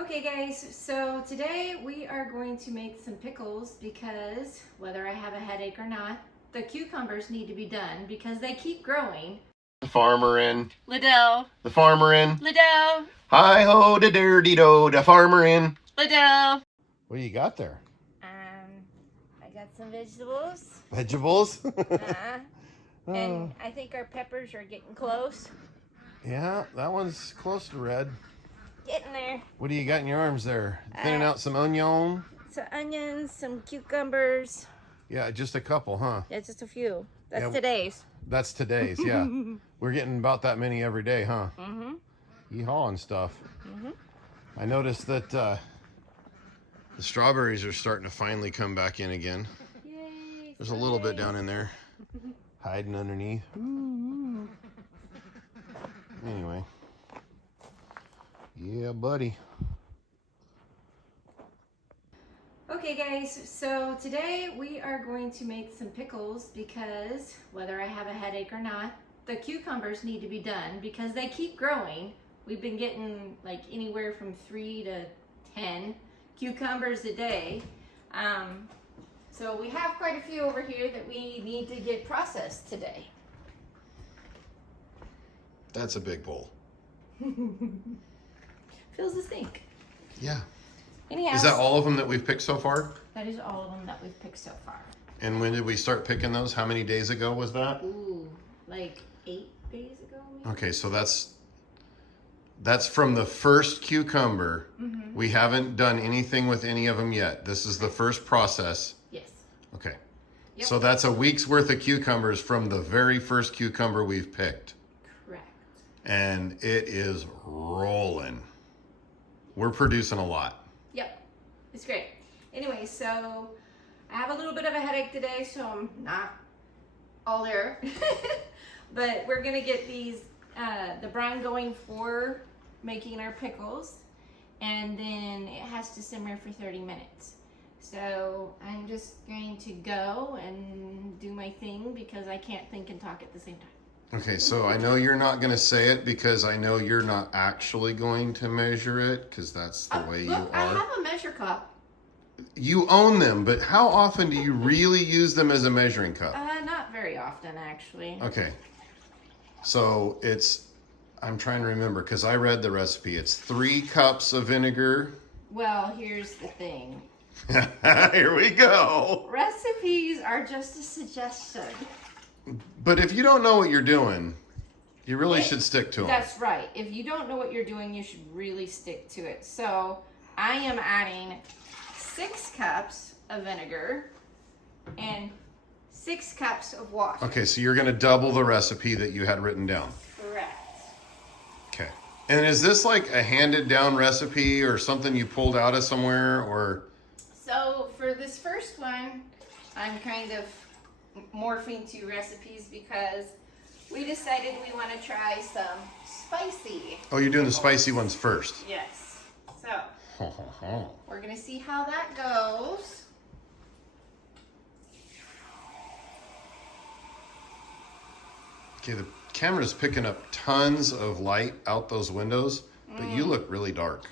Okay guys, so today we are going to make some pickles because whether I have a headache or not, the cucumbers need to be done because they keep growing. The farmer in. Liddell. The farmer in. Liddell. Hi-ho, da dirty do, the farmer in. Liddell. What do you got there? I got some vegetables. Vegetables? And I think our peppers are getting close. Yeah, that one's close to red. Getting there. What do you got in your arms there? Thinning out some onion? Some onions, some cucumbers. Yeah, just a couple, huh? Yeah, just a few. That's Yeah, today's. That's today's, yeah. We're getting about that many every day, huh? Mm-hmm. Yeehaw and stuff. Mm-hmm. I noticed that the strawberries are starting to finally come back in again. Yay! There's a little bit down in there, hiding underneath. Anyway. Yeah, buddy. Okay guys, so today we are going to make some pickles because whether I have a headache or not, the cucumbers need to be done because they keep growing. We've been getting like anywhere from 3 to 10 cucumbers a day. So we have quite a few over here that we need to get processed today. That's a big bowl. Feels the stink. Yeah. Anyhow, Is that all of them that we've picked so far? that is all of them that we've picked so far. And when did we start picking those? How many days ago was that? Ooh, like 8 days ago maybe? Okay, so that's from the first cucumber. Mm-hmm. We haven't done anything with any of them yet. This is the first process. Yes. Okay. Yep. So that's a week's worth of cucumbers from the very first cucumber we've picked. Correct. And it is rolling. We're producing a lot. Yep, it's great. Anyway, so I have a little bit of a headache today, so I'm not all there. But we're gonna get these, the brine going for making our pickles, and then it has to simmer for 30 minutes. So I'm just going to go and do my thing because I can't think and talk at the same time. Okay, so I know you're not going to say it because I know you're not actually going to measure it because that's the way you Look, I are. have a measure cup. You own them, but how often do you really use them as a measuring cup? Not very often, actually. Okay, so I'm trying to remember because I read the recipe. It's 3 cups of vinegar. Well, here's the thing. Here we go. Recipes are just a suggestion. But if you don't know what you're doing, you really should stick to them. That's right. If you don't know what you're doing, you should really stick to it. So I am adding 6 cups of vinegar and 6 cups of water. Okay, so you're going to double the recipe that you had written down. Correct. Okay. And is this like a handed down recipe or something you pulled out of somewhere or? So for this first one, I'm kind of morphing to recipes because we decided we want to try some spicy. Oh, you're doing the spicy ones first. Yes. So we're going to see how that goes. Okay, the camera's picking up tons of light out those windows, but you look really dark.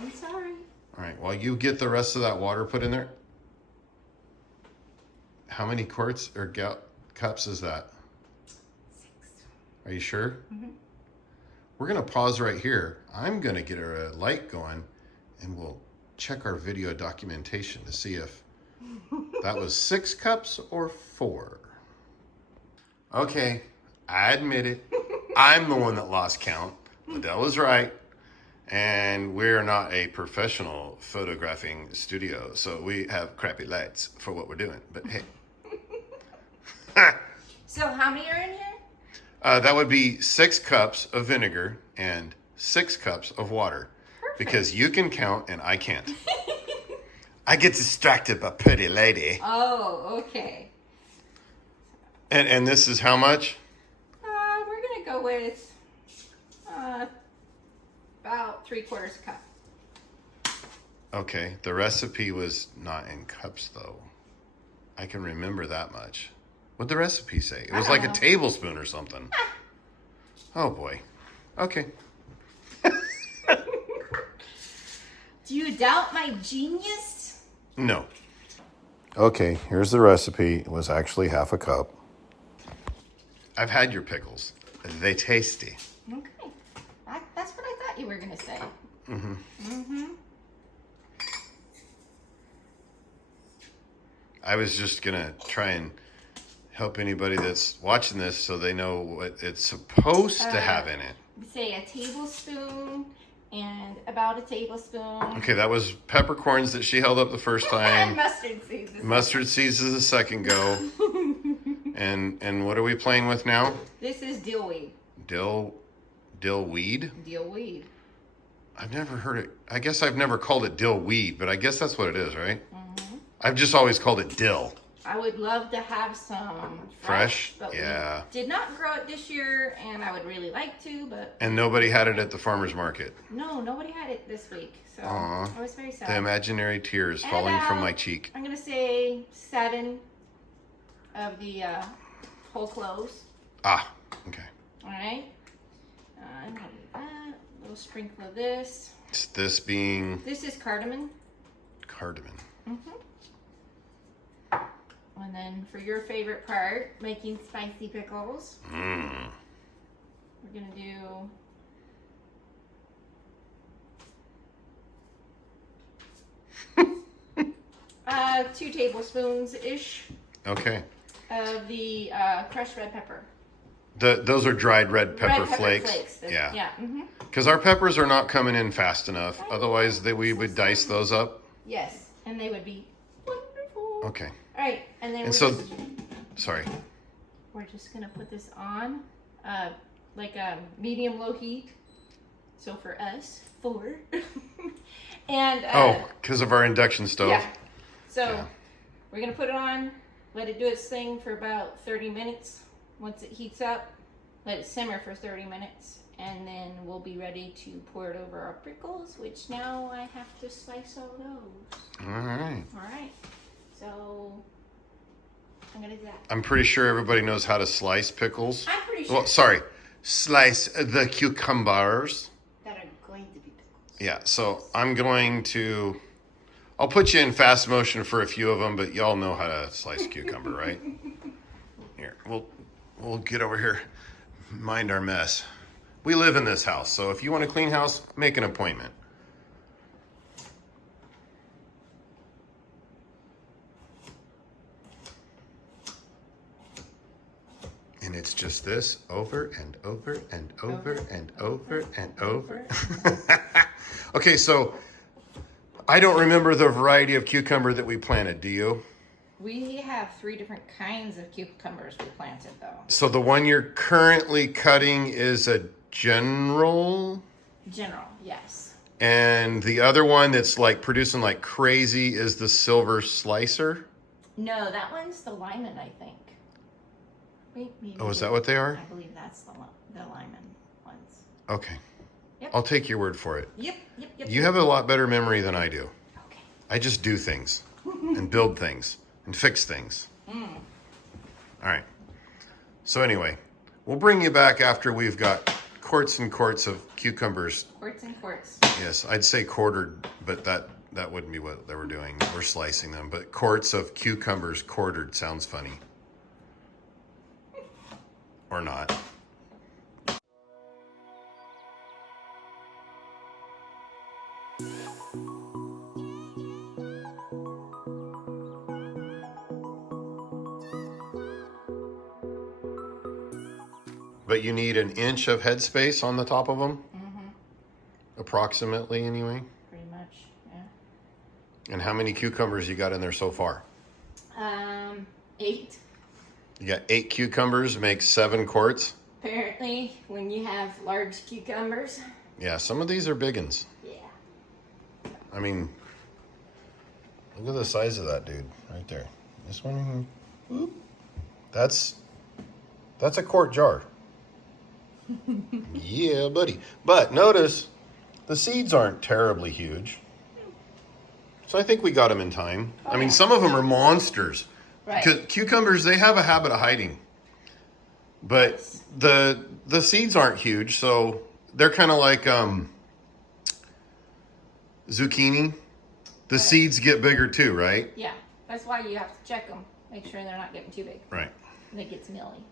I'm sorry. All right, while you get the rest of that water put in there. How many quarts or cups is that? 6. Are you sure? Mm-hmm. We're going to pause right here. I'm going to get a light going and we'll check our video documentation to see if that was 6 cups or 4. Okay, I admit it. I'm the one that lost count. Liddell was right. And we're not a professional photographing studio, so we have crappy lights for what we're doing. But hey. So how many are in here? That would be 6 cups of vinegar and 6 cups of water. Perfect. Because you can count and I can't. I get distracted by pretty lady. Oh, okay. And this is how much? We're gonna go with about 3/4 cup. Okay, the recipe was not in cups though. I can remember that much. What'd the recipe say? It was like a tablespoon or something. Oh boy. Okay. Do you doubt my genius? No. Okay, here's the recipe. It was actually half a cup. I've had your pickles. They tasty. Okay. That's what I thought you were going to say. Mm-hmm. Mm-hmm. I was just going to try and help anybody that's watching this so they know what it's supposed to have in it. Say a tablespoon and about a tablespoon. Okay, that was peppercorns that she held up the first time. And mustard seeds. Mustard seeds is the second go. And what are we playing with now? This is dill weed. Dill weed? Dill weed. I've never heard it. I guess I've never called it dill weed, but I guess that's what it is, right? Mm-hmm. I've just always called it dill. I would love to have some Fresh? but Yeah. we did not grow it this year, and I would really like to, but And nobody had it at the farmer's market. no, nobody had it this week, so Aw. I was very sad. The imaginary tears And falling from about, my cheek. I'm gonna say 7 of the whole cloves. Ah, okay. All right. I'm gonna do that. A little sprinkle of this. It's this being This is cardamom. cardamom. Mm-hmm. And then for your favorite part, making spicy pickles, Mmm. we're gonna do 2 tablespoons-ish Okay. of the crushed red pepper. Those are dried red pepper Red pepper flakes. flakes. Yeah. Yeah. Mm-hmm. Because our peppers are not coming in fast enough. Otherwise, we would dice those up. Yes, and they would be wonderful. Okay. All right, and then And so, just, sorry. we're just gonna put this on, like a medium-low heat. So for us, 4. And Because of our induction stove. yeah. So Yeah. we're gonna put it on, let it do its thing for about 30 minutes. Once it heats up, let it simmer for 30 minutes, and then we'll be ready to pour it over our pickles, which now I have to slice all those. All right. All right. So I'm gonna do that. I'm pretty sure everybody knows how to slice pickles. I'm pretty sure Well, sorry. Slice the cucumbers. that are going to be pickles. Yeah, so I'll put you in fast motion for a few of them, but y'all know how to slice cucumber, right? Here, we'll get over here, mind our mess. We live in this house, so if you want a clean house, make an appointment. And it's just this over and over and over and over and over. Okay, so I don't remember the variety of cucumber that we planted, do you? We have 3 different kinds of cucumbers we planted, though. So the one you're currently cutting is a general, General, yes. and the other one that's like producing like crazy is the silver slicer. No, that one's the Lyman, I think. Wait, maybe. Oh, is that what they are? I believe that's the Lyman ones. Okay. Yep. I'll take your word for it. Yep. You have a lot better memory than I do. Okay. I just do things and build things and fix things. All right. So anyway, we'll bring you back after we've got quarts and quarts of cucumbers. Quarts and quarts. Yes, I'd say quartered, but that wouldn't be what they were doing. We're slicing them, but quarts of cucumbers quartered sounds funny. Or not. But you need an inch of headspace on the top of them? Mm-hmm. Approximately, anyway. Pretty much, yeah. And how many cucumbers you got in there so far? 8. You got 8 cucumbers, makes 7 quarts. Apparently, when you have large cucumbers. Yeah, some of these are big uns. Yeah. I mean, look at the size of that dude right there. This one, that's a quart jar. Yeah, buddy. But notice, the seeds aren't terribly huge. So I think we got them in time. Oh, I mean, yeah. some of them are monsters. Right. Cucumbers, they have a habit of hiding. But the seeds aren't huge, so they're kind of like zucchini, the seeds get bigger too, right? Yeah, that's why you have to check them. Make sure they're not getting too big. Right. And it gets milly.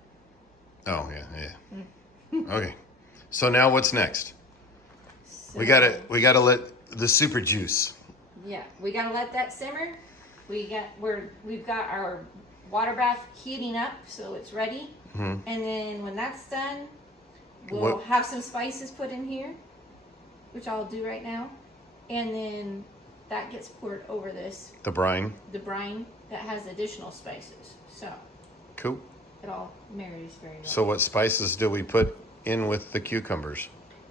Oh, yeah. Okay. So now what's next? So, We gotta let the super juice. Yeah, we gotta let that simmer. We've got our water bath heating up, so it's ready. And then when that's done, we'll have some spices put in here, which I'll do right now. And then that gets poured over this. The brine. The brine that has additional spices. So Cool. it all marries very well. So what spices do we put in with the cucumbers?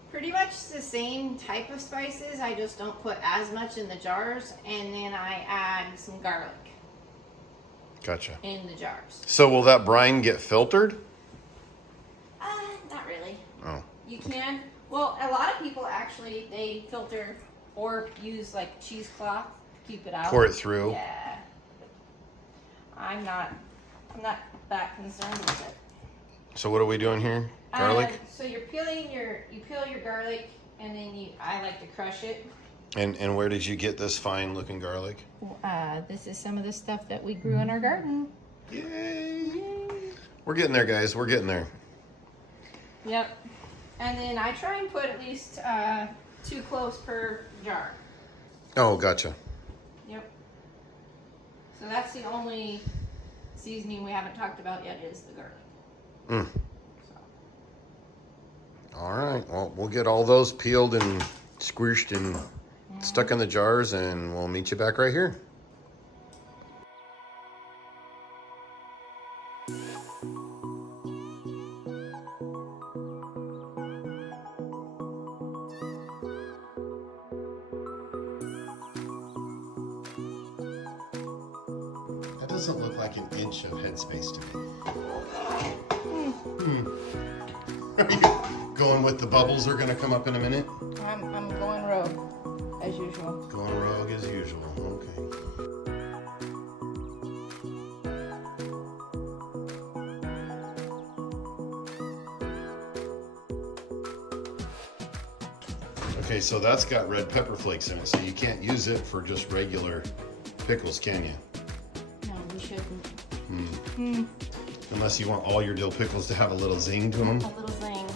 Pretty much the same type of spices. I just don't put as much in the jars. And then I add some garlic Gotcha. in the jars. So will that brine get filtered? Not really. Oh. You can. Well, a lot of people actually, they filter or use like cheesecloth to keep it out. Pour it through. Yeah. I'm not that concerned with it. So what are we doing here? Garlic? So you peel your garlic, and then I like to crush it. And where did you get this fine looking garlic? This is some of the stuff that we grew in our garden. Yay! We're getting there, guys. We're getting there. Yep. And then I try and put at least 2 cloves per jar. Oh, gotcha. Yep. So that's the only seasoning we haven't talked about yet is the garlic. So. All right. Well, we'll get all those peeled and squished and stuck in the jars, and we'll meet you back right here. That doesn't look like an inch of headspace to me. Are you going with the bubbles are going to come up in a minute? I'm going rogue, as usual. Going rogue as usual. Okay. Okay, so that's got red pepper flakes in it, so you can't use it for just regular pickles, can you? No, we shouldn't. Unless you want all your dill pickles to have a little zing to them. A little thing.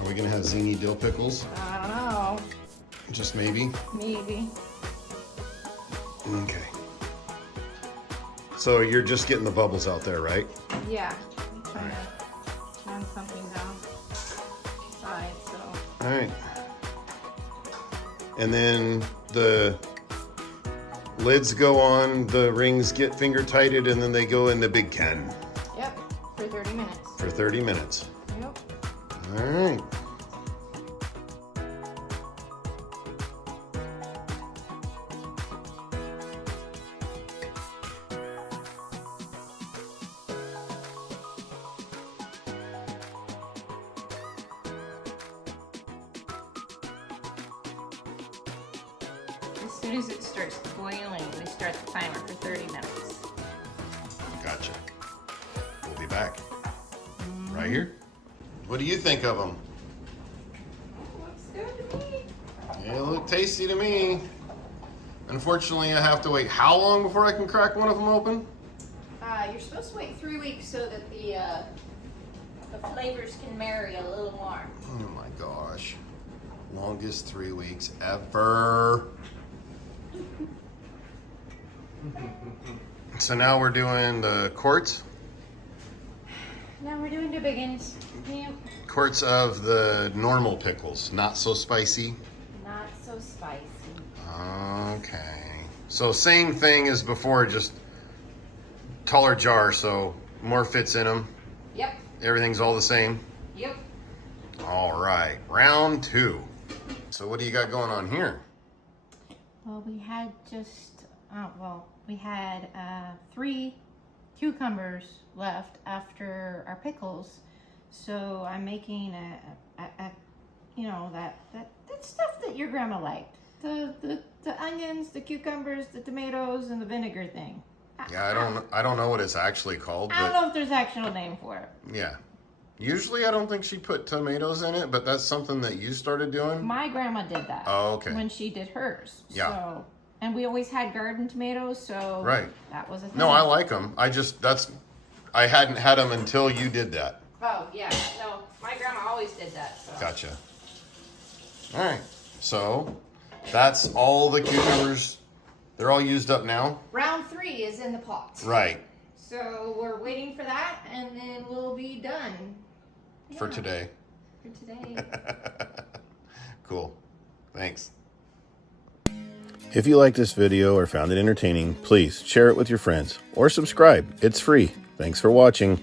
Are we gonna have zingy dill pickles? I don't know. Just maybe? Maybe. Okay. So you're just getting the bubbles out there, right? Yeah. I'm trying to run something down the side, so. All right. And then the lids go on, the rings get finger tighted, and then they go in the big can. Yep, for 30 minutes. For 30 minutes. Yep. All right. As soon as it starts boiling, we start the timer for 30 minutes. Gotcha. We'll be back. Right here. What do you think of them? Looks good to me. They look tasty to me. Unfortunately, I have to wait how long before I can crack one of them open? You're supposed to wait 3 weeks so that the flavors can marry a little more. Oh my gosh. Longest 3 weeks ever. So now we're doing the quarts. Now we're doing the biggins. Yep. Quarts of the normal pickles, not so spicy. Not so spicy. Okay. So same thing as before, just taller jar, so more fits in them. Yep. Everything's all the same. Yep. All right, round 2. So what do you got going on here? Well, we had we had 3 cucumbers left after our pickles, so I'm making a that stuff that your grandma liked. The onions, the cucumbers, the tomatoes, and the vinegar thing. Yeah, I don't know what it's actually called, I don't but know if there's an actual name for it. yeah. Usually I don't think she put tomatoes in it, but that's something that you started doing? My grandma did that. Oh, okay. When she did hers. Yeah. So, and we always had garden tomatoes, so Right. that was a thing. No, I like them. I hadn't had them until you did that. Oh, yeah. No, my grandma always did that. So. Gotcha. All right. So that's all the cucumbers. They're all used up now? Round 3 is in the pot. Right. So we're waiting for that, and then we'll be done. For Yeah, today. For today. Cool. Thanks. If you liked this video or found it entertaining, please share it with your friends or subscribe. It's free. Thanks for watching.